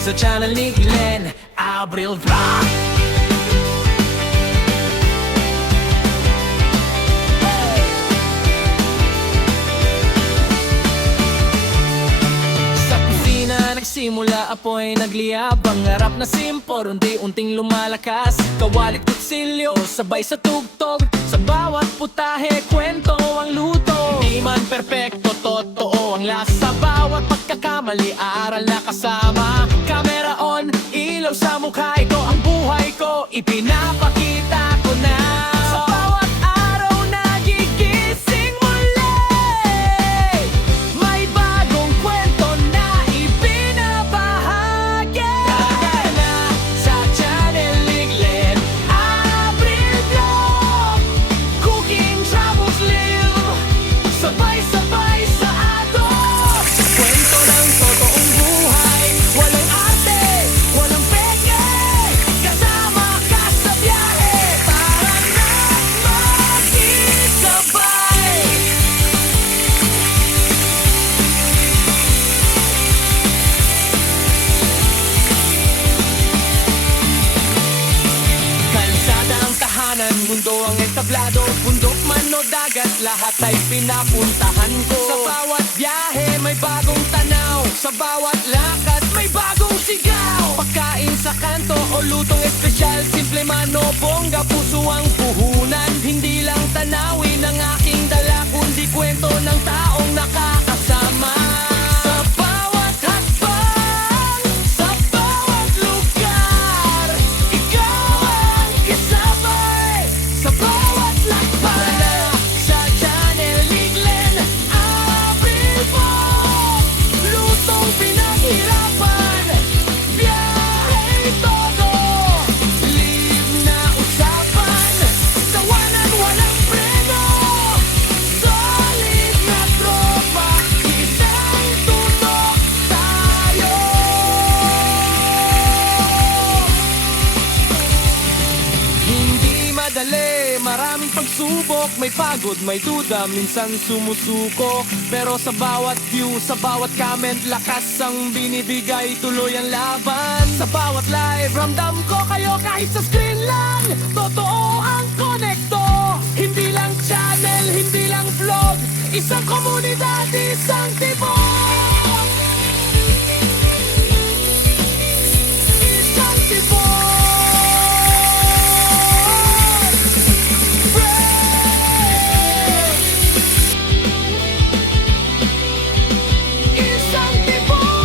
sa channel ni Glenn Abril Vlog. Nagsimula apoy nagliyab, ang harap na simpor unti-unting lumalakas. Kawalit kutsilyo, sabay sa tugtog, sa bawat putahe, kwento ang luto. Di man perpekto, totoo ang lasa. Bawat pagkakamali, aral na kasama. Camera on, ilaw sa mukha, ito ang buhay ko, ipinapakita ko na. Sa bawat araw nagigising muli, may bagong kwento na ibinabahagi. Kaya sa channel ni Glenn Abril Vlog, cooking, travels, live, sabay-sabay sa atin. Kwento ng totoong buhay, walang arte, walang peke. Kasama ka sa biyahe, para na makisabay. Kalsada ang tahanan, mundo ang entablado. Bundok man o dagat, lahat ay pinapuntahan ko. Sa bawat biyahe may bagong tanaw, sa bawat lakad may bagong sigaw. Pagkain sa kanto o lutong espesyal, simple man o bongga, puso ang puhunan. Hindi lang tanawin ang aking dala, kundi kwento ng taong nakakasama. Sa bawat hakbang, sa bawat lugar, ikaw ang kasabay. Sa bawat lakbay, sa channel ni Glenn Abril Vlog, lutong pinaghirapan, biyahe todo, live na usapan, tawanan walang preno, solid na tropa, isang tutok tayo. Hindi madali, maraming pagsubok, may pagod, may duda, minsan sumusuko. Pero sa bawat view, sa bawat comment, lakas ang binibigay, tuloy ang laban. Sa bawat live, ramdam ko kayo kahit sa screen lang. Totoo ang konekto, hindi lang channel, hindi lang vlog, isang komunidad, isang tibok. Isang tibok. Isang tibok.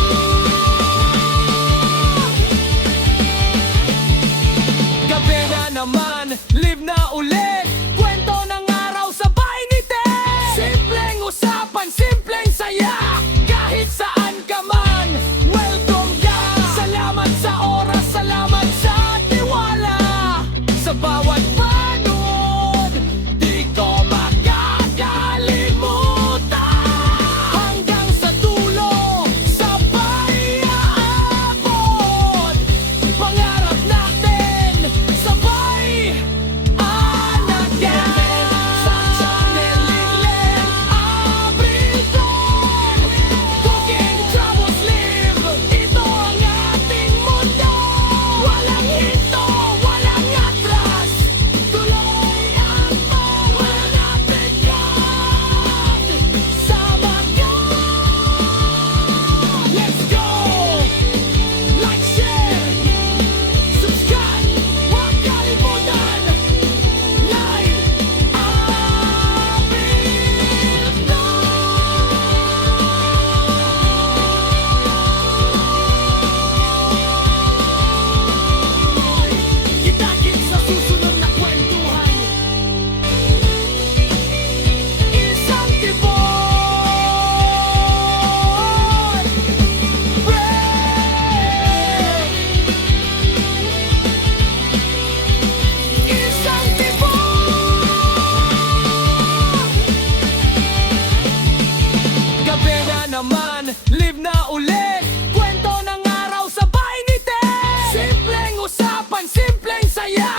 Gabi na naman, live na ulit, kwento ng araw sabay ngiti. Simpleng usapan, simpleng saya, kahit saan ka man, welcome ka. Salamat sa oras, salamat sa tiwala. Sa bawat panood, di ko makakalimutan. Hanggang sa dulo, sabay aabot. Pangarap natin, sabay anagan. Sa channel ni Glenn Abril Vlog, cooking, travels, live, ito ang ating mundo. Walang hinto, walang atras, tuloy ang tawa natin yan. Sama ka, let's go. Like, share, subscribe, huwag kalimutan. Live Abril Vlog. Kita-kits sa susunod na kwentuhan. Isang tibok. Break. Isang tibok. Gabi na naman, live na ulit, kwento ng araw sabay ngiti. Simpleng usapan, simpleng saya,